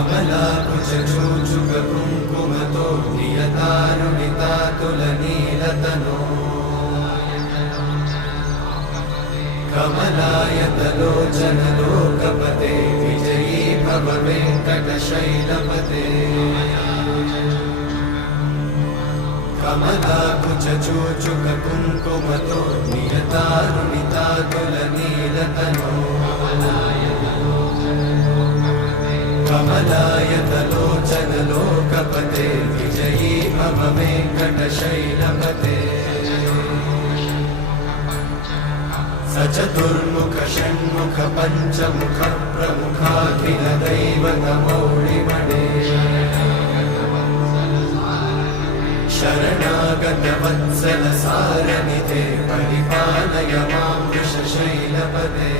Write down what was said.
कमलाकुचूचुककुङ्कुमतो नियतानुनितातुलनीलतनो कमलायतलोचनलोकपते विजयी भव वेङ्कटशैलपते कमलाकुचूचुककुङ्कुमतो नियतानुनितातुलनीलतनो कमलायतलोचनलोकपते विजयी भव वेङ्कटशैलपते सचतुर्मुख षण्मुख पञ्चमुख प्रमुखाखिलदैवतमौळिमणे शरणागतवत्सल सारनिधे परिपालय मां वृषशैलपते।